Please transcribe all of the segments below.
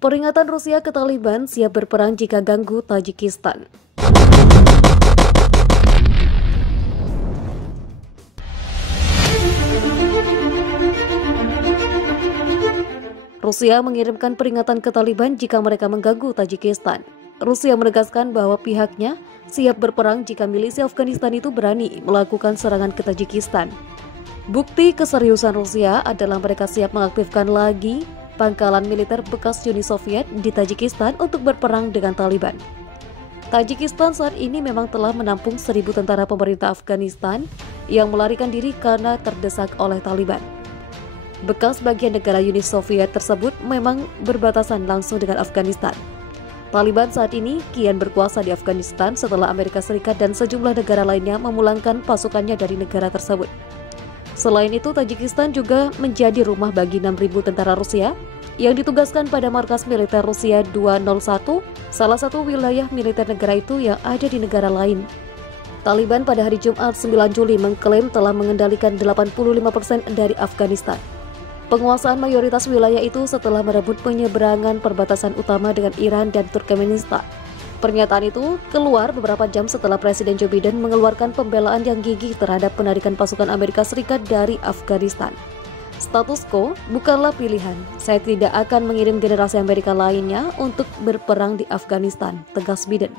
Peringatan Rusia ke Taliban siap berperang jika ganggu Tajikistan. Rusia mengirimkan peringatan ke Taliban jika mereka mengganggu Tajikistan. Rusia menegaskan bahwa pihaknya siap berperang jika milisi Afghanistan itu berani melakukan serangan ke Tajikistan. Bukti keseriusan Rusia adalah mereka siap mengaktifkan lagi pangkalan militer bekas Uni Soviet di Tajikistan untuk berperang dengan Taliban. Tajikistan saat ini memang telah menampung 1.000 tentara pemerintah Afghanistan yang melarikan diri karena terdesak oleh Taliban. Bekas bagian negara Uni Soviet tersebut memang berbatasan langsung dengan Afghanistan. Taliban saat ini kian berkuasa di Afghanistan setelah Amerika Serikat dan sejumlah negara lainnya memulangkan pasukannya dari negara tersebut. Selain itu, Tajikistan juga menjadi rumah bagi 6.000 tentara Rusia yang ditugaskan pada markas militer Rusia 201, salah satu wilayah militer negara itu yang ada di negara lain. Taliban pada hari Jumat 9 Juli mengklaim telah mengendalikan 85% dari Afghanistan. Penguasaan mayoritas wilayah itu setelah merebut penyeberangan perbatasan utama dengan Iran dan Turkmenistan. Pernyataan itu keluar beberapa jam setelah Presiden Joe Biden mengeluarkan pembelaan yang gigih terhadap penarikan pasukan Amerika Serikat dari Afghanistan. Status quo bukanlah pilihan. Saya tidak akan mengirim generasi Amerika lainnya untuk berperang di Afghanistan, tegas Biden.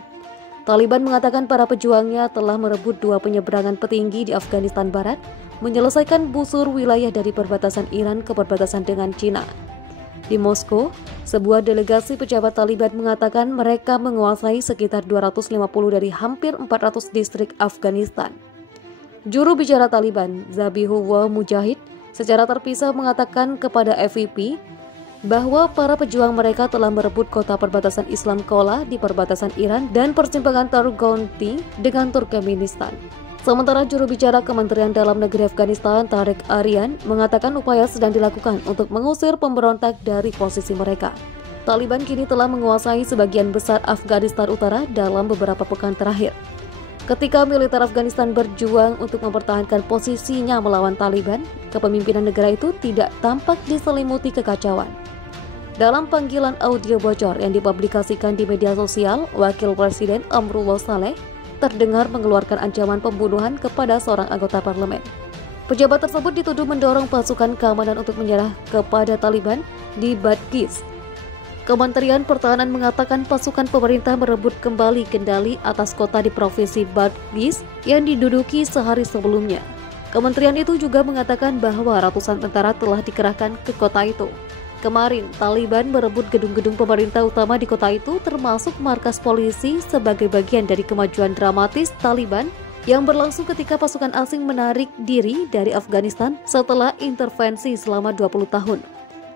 Taliban mengatakan para pejuangnya telah merebut 2 penyeberangan petinggi di Afghanistan Barat, menyelesaikan busur wilayah dari perbatasan Iran ke perbatasan dengan Cina. Di Moskow, sebuah delegasi pejabat Taliban mengatakan mereka menguasai sekitar 250 dari hampir 400 distrik Afghanistan. Juru bicara Taliban, Zabihullah Mujahid, secara terpisah mengatakan kepada FVP bahwa para pejuang mereka telah merebut kota perbatasan Islam Kola di perbatasan Iran dan persimpangan Targonti dengan Turkmenistan. Sementara juru bicara Kementerian Dalam Negeri Afghanistan, Tariq Aryan, mengatakan upaya sedang dilakukan untuk mengusir pemberontak dari posisi mereka. Taliban kini telah menguasai sebagian besar Afghanistan Utara dalam beberapa pekan terakhir. Ketika militer Afghanistan berjuang untuk mempertahankan posisinya melawan Taliban, kepemimpinan negara itu tidak tampak diselimuti kekacauan. Dalam panggilan audio bocor yang dipublikasikan di media sosial, Wakil Presiden Amrullah Saleh terdengar mengeluarkan ancaman pembunuhan kepada seorang anggota parlemen. Pejabat tersebut dituduh mendorong pasukan keamanan untuk menyerah kepada Taliban di Badghis. Kementerian Pertahanan mengatakan pasukan pemerintah merebut kembali kendali atas kota di provinsi Badghis yang diduduki sehari sebelumnya. Kementerian itu juga mengatakan bahwa ratusan tentara telah dikerahkan ke kota itu. Kemarin, Taliban merebut gedung-gedung pemerintah utama di kota itu termasuk markas polisi sebagai bagian dari kemajuan dramatis Taliban yang berlangsung ketika pasukan asing menarik diri dari Afghanistan setelah intervensi selama 20 tahun.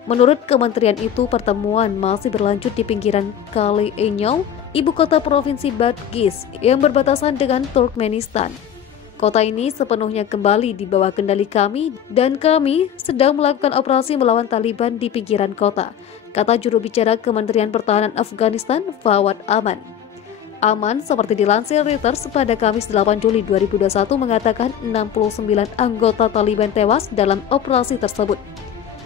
Menurut kementerian itu, pertemuan masih berlanjut di pinggiran Kali Enyau, ibu kota provinsi Badghis yang berbatasan dengan Turkmenistan. Kota ini sepenuhnya kembali di bawah kendali kami dan kami sedang melakukan operasi melawan Taliban di pinggiran kota, kata juru bicara Kementerian Pertahanan Afghanistan, Fawad Aman. Aman, seperti dilansir Reuters pada Kamis 8 Juli 2021 mengatakan 69 anggota Taliban tewas dalam operasi tersebut.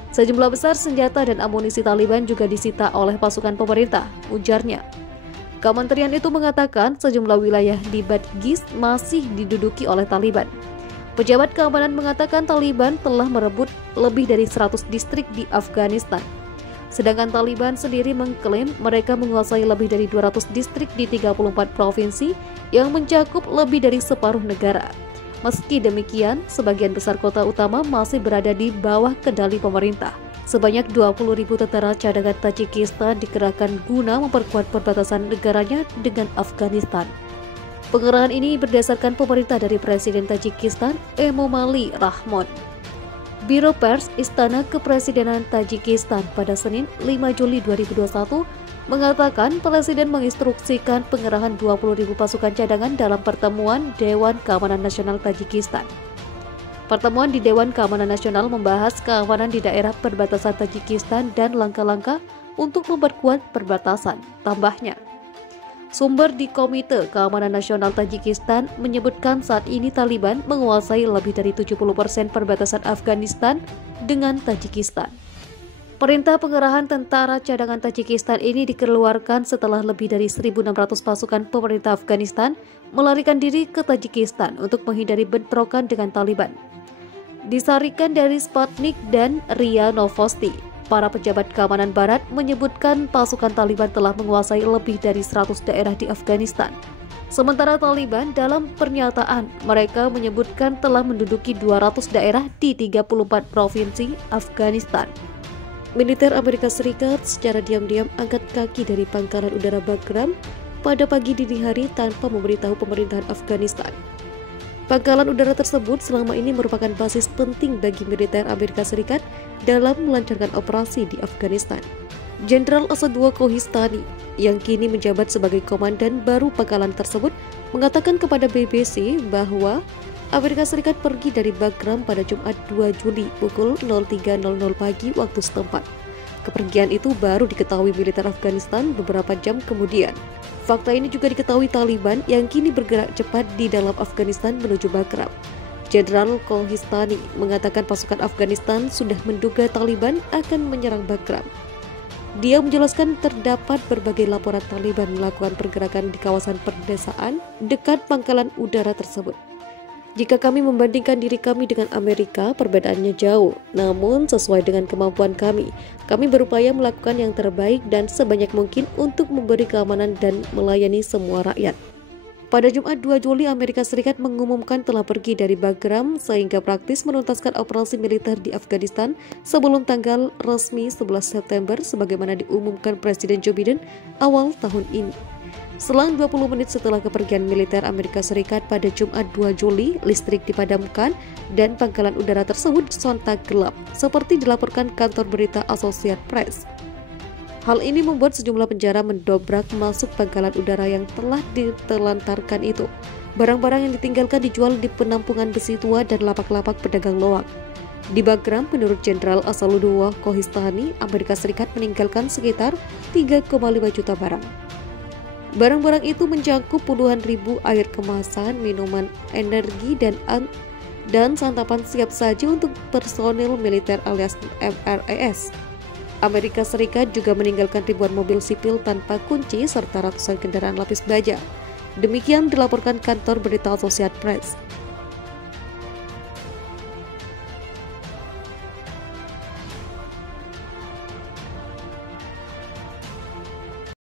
Sejumlah besar senjata dan amunisi Taliban juga disita oleh pasukan pemerintah, ujarnya. Kementerian itu mengatakan sejumlah wilayah di Badghis masih diduduki oleh Taliban. Pejabat keamanan mengatakan Taliban telah merebut lebih dari 100 distrik di Afghanistan. Sedangkan Taliban sendiri mengklaim mereka menguasai lebih dari 200 distrik di 34 provinsi yang mencakup lebih dari separuh negara. Meski demikian, sebagian besar kota utama masih berada di bawah kendali pemerintah. Sebanyak 20.000 tentara cadangan Tajikistan dikerahkan guna memperkuat perbatasan negaranya dengan Afghanistan. Pengerahan ini berdasarkan pemerintah dari Presiden Tajikistan, Emomali Rahmon. Biro Pers Istana Kepresidenan Tajikistan pada Senin 5 Juli 2021 mengatakan Presiden menginstruksikan pengerahan 20.000 pasukan cadangan dalam pertemuan Dewan Keamanan Nasional Tajikistan. Pertemuan di Dewan Keamanan Nasional membahas keamanan di daerah perbatasan Tajikistan dan langkah-langkah untuk memperkuat perbatasan, tambahnya. Sumber di Komite Keamanan Nasional Tajikistan menyebutkan saat ini Taliban menguasai lebih dari 70% perbatasan Afghanistan dengan Tajikistan. Perintah pengerahan tentara cadangan Tajikistan ini dikeluarkan setelah lebih dari 1.600 pasukan pemerintah Afghanistan melarikan diri ke Tajikistan untuk menghindari bentrokan dengan Taliban. Disarikan dari Sputnik dan RIA Novosti, para pejabat keamanan barat menyebutkan pasukan Taliban telah menguasai lebih dari 100 daerah di Afghanistan. Sementara Taliban dalam pernyataan mereka menyebutkan telah menduduki 200 daerah di 34 provinsi Afghanistan. Militer Amerika Serikat secara diam-diam angkat kaki dari pangkalan udara Bagram pada pagi dini hari tanpa memberitahu pemerintahan Afghanistan. Pangkalan udara tersebut selama ini merupakan basis penting bagi militer Amerika Serikat dalam melancarkan operasi di Afghanistan. Jenderal Asadullah Kohistani yang kini menjabat sebagai komandan baru pangkalan tersebut mengatakan kepada BBC bahwa Amerika Serikat pergi dari Bagram pada Jumat 2 Juli pukul 03.00 pagi waktu setempat. Kepergian itu baru diketahui militer Afghanistan beberapa jam kemudian. Fakta ini juga diketahui Taliban yang kini bergerak cepat di dalam Afghanistan menuju Bagram. Jenderal Kohistani mengatakan pasukan Afghanistan sudah menduga Taliban akan menyerang Bagram. Dia menjelaskan terdapat berbagai laporan Taliban melakukan pergerakan di kawasan perdesaan dekat pangkalan udara tersebut. Jika kami membandingkan diri kami dengan Amerika, perbedaannya jauh. Namun sesuai dengan kemampuan kami berupaya melakukan yang terbaik dan sebanyak mungkin untuk memberi keamanan dan melayani semua rakyat. Pada Jumat 2 Juli, Amerika Serikat mengumumkan telah pergi dari Bagram sehingga praktis menuntaskan operasi militer di Afghanistan sebelum tanggal resmi 11 September sebagaimana diumumkan Presiden Joe Biden awal tahun ini. Selang 20 menit setelah kepergian militer Amerika Serikat pada Jumat 2 Juli, listrik dipadamkan dan pangkalan udara tersebut sontak gelap, seperti dilaporkan kantor berita Associated Press. Hal ini membuat sejumlah penjara mendobrak masuk pangkalan udara yang telah ditelantarkan itu. Barang-barang yang ditinggalkan dijual di penampungan besi tua dan lapak-lapak pedagang loak. Di Bagram, menurut Jenderal Asadullah Kohistani, Amerika Serikat meninggalkan sekitar 3,5 juta barang. Barang-barang itu mencakup puluhan ribu air kemasan, minuman energi, dan santapan siap saji untuk personil militer alias MRES. Amerika Serikat juga meninggalkan ribuan mobil sipil tanpa kunci serta ratusan kendaraan lapis baja. Demikian dilaporkan kantor berita Associated Press.